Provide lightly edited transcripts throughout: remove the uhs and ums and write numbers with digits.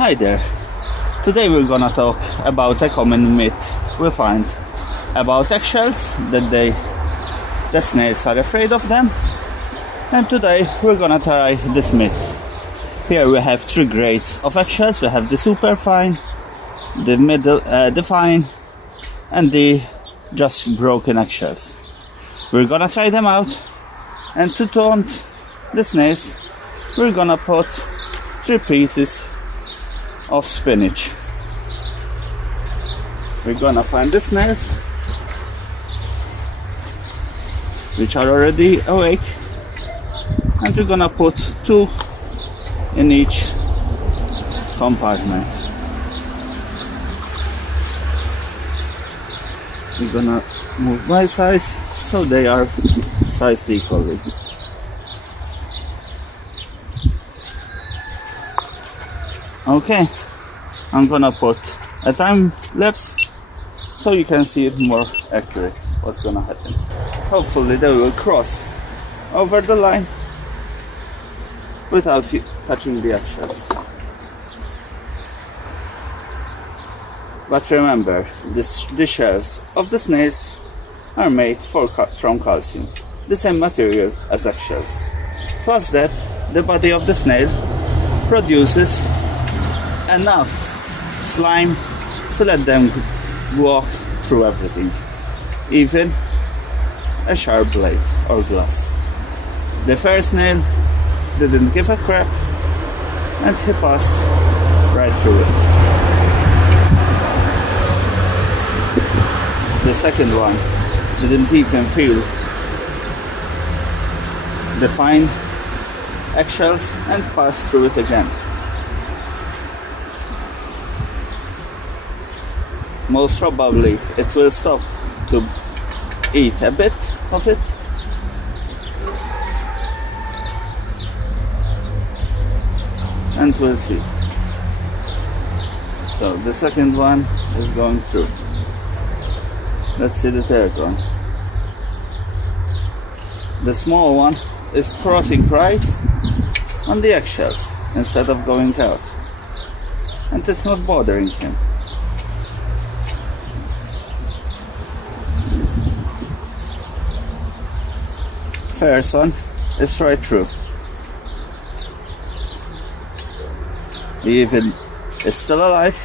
Hi there. Today we're gonna talk about a common myth we find about eggshells, that the snails are afraid of them. And today we're gonna try this myth. Here we have three grades of eggshells. We have the super fine, the middle, the fine, and the just broken eggshells. We're gonna try them out, and to taunt the snails, we're gonna put 3 pieces of spinach. We're gonna find the snails, which are already awake, and we're gonna put 2 in each compartment. We're gonna move by size so they are sized equally. Okay, I'm gonna put a time lapse so you can see it more accurate what's gonna happen. Hopefully they will cross over the line without touching the eggshells. But remember, the shells of the snails are made from calcium, the same material as eggshells. Plus that, the body of the snail produces enough slime to let them walk through everything, even a sharp blade or glass. The first snail didn't give a crap and he passed right through it. The second one didn't even feel the fine eggshells and passed through it again. Most probably it will stop to eat a bit of it, and we'll see. So the second one is going through. Let's see the third one. The small one is crossing right on the eggshells instead of going out, and it's not bothering him. First one is right through. He even is still alive,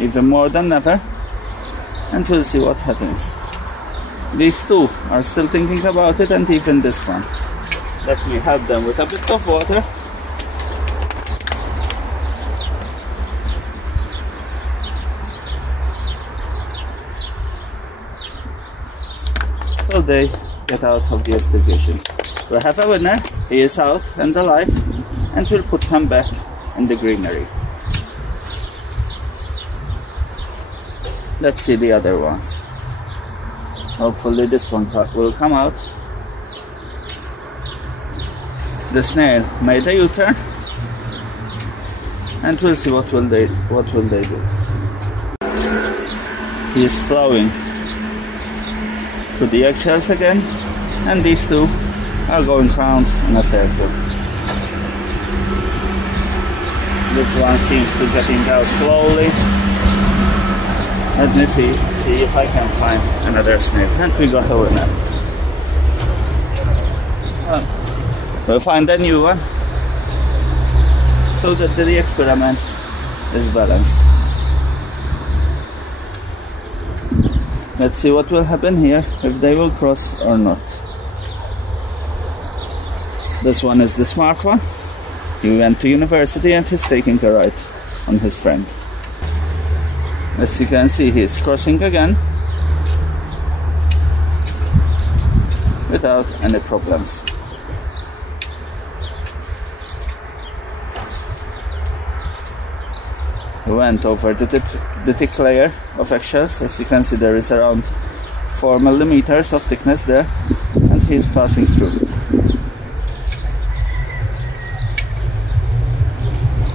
even more than ever, and we'll see what happens. These 2 are still thinking about it, and even this one. Let me help them with a bit of water. So they get out of the investigation. We have a winner, he is out and alive, and we'll put him back in the greenery. Let's see the other ones. Hopefully this one will come out. The snail made a U-turn, and we'll see what will they do. He is plowing through the eggshells again, and these 2 are going round in a circle. This one seems to getting out slowly. Let me see if I can find another snail. And we got a winner. We'll find a new one so that the experiment is balanced. Let's see what will happen here, if they will cross or not. This one is the smart one. He went to university and he's taking a ride on his friend. As you can see, he is crossing again without any problems. He went over the thick layer of eggshells. As you can see, there is around 4 millimeters of thickness there, and he is passing through.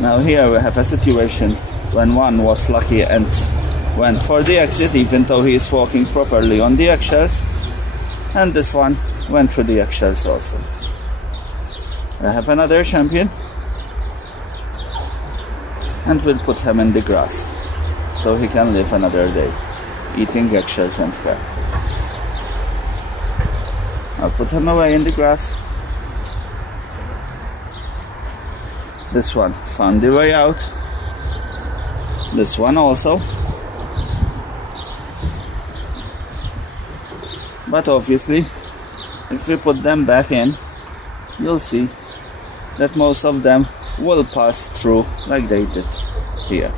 Now here we have a situation when one was lucky and went for the exit, even though he is walking properly on the eggshells, and this one went through the eggshells also. I have another champion, and we'll put him in the grass so he can live another day eating eggshells and crab. I'll put him away in the grass. This one found the way out. This one also. But obviously, if we put them back in, you'll see that most of them will pass through like they did here.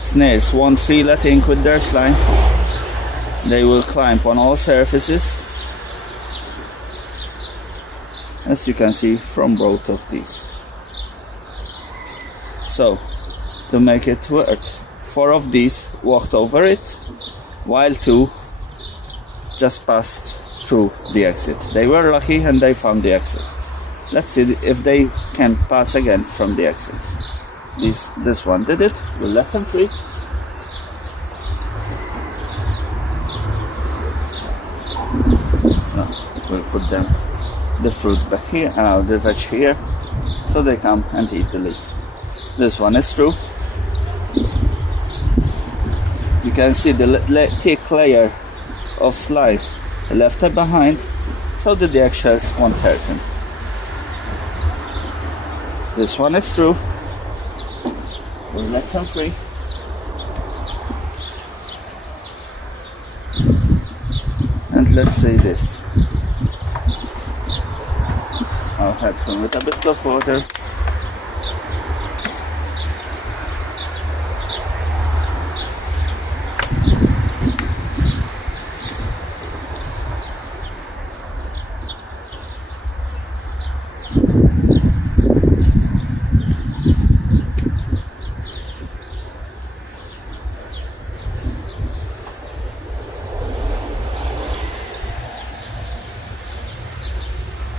Snails won't feel a thing with their slime. They will climb on all surfaces, as you can see from both of these. So, to make it work, 4 of these walked over it, while 2 just passed through the exit. They were lucky and they found the exit. Let's see if they can pass again from the exit. This one did it. We'll let them free. We'll put them the fruit back here, the veg here, so they come and eat the leaf. This one is through. You can see the thick layer of slime left behind, so that the eggshells won't hurt him. This one is through. We'll let him free. And let's say this. I'll help him with a bit of water.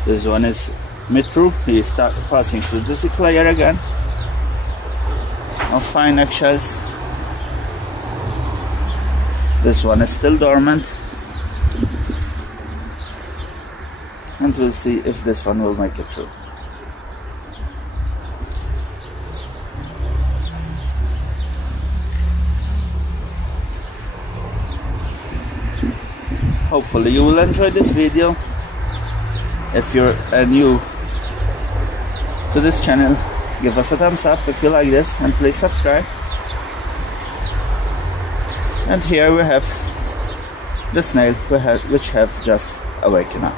This one is mid-through. He started passing through the thick layer again of fine eggshells. This one is still dormant, and we'll see if this one will make it through. Hopefully you will enjoy this video. If you're new to this channel, give us a thumbs up if you like this, and please subscribe. And here we have the snail which have just awakened up.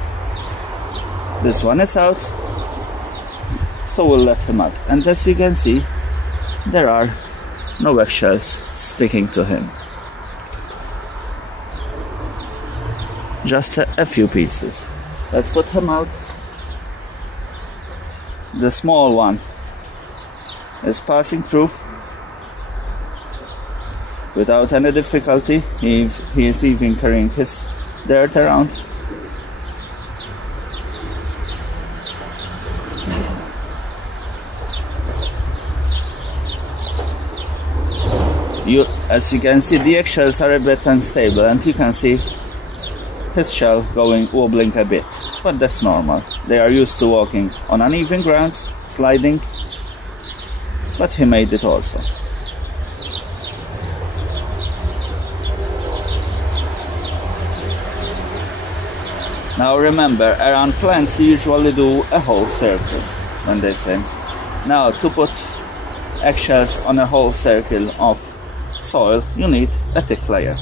This one is out, so we'll let him out. And as you can see, there are no eggshells sticking to him. Just a few pieces. Let's put him out. The small one is passing through without any difficulty. He is even carrying his dirt around. As you can see, the eggshells are a bit unstable, and you can see his shell wobbling a bit, but that's normal. They are used to walking on uneven grounds, sliding, but he made it also. Now remember, around plants you usually do a whole circle when they sing. Now to put eggshells on a whole circle of soil, you need a thick layer.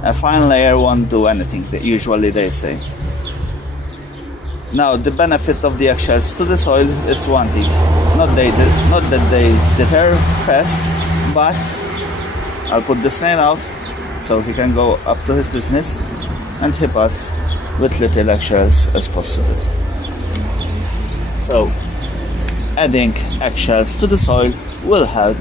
A fine layer won't do anything, usually they say. Now the benefit of the eggshells to the soil is one thing. Not that they deter pests, but I'll put the snail out so he can go up to his business, and he passed with little eggshells as possible. So adding eggshells to the soil will help.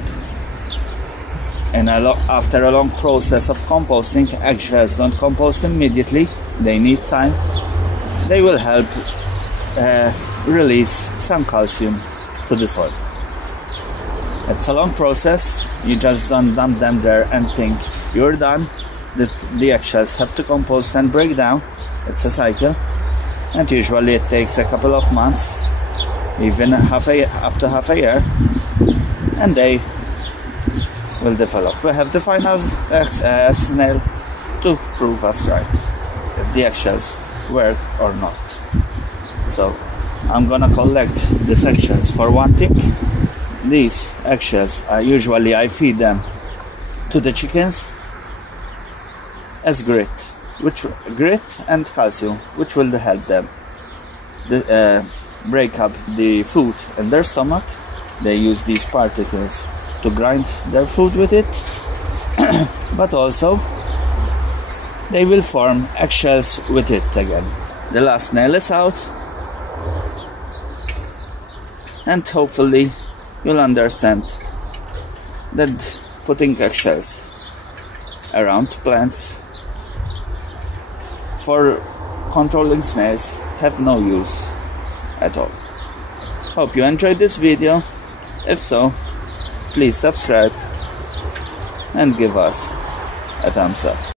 And after a long process of composting, eggshells don't compost immediately, they need time. They will help release some calcium to the soil. It's a long process. You just don't dump them there and think you're done. The eggshells have to compost and break down. It's a cycle, and usually it takes a couple of months. even up to half a year, and they will develop. We have the final snail to prove us right if the eggshells work or not. So I'm gonna collect these eggshells. For one thing, these eggshells I feed them to the chickens as grit and calcium, which will help them break up the food in their stomach. They use these particles to grind their food with it, but also they will form eggshells with it again. The last snail is out, and hopefully you'll understand that putting eggshells around plants for controlling snails have no use at all. Hope you enjoyed this video. If so, please subscribe and give us a thumbs up.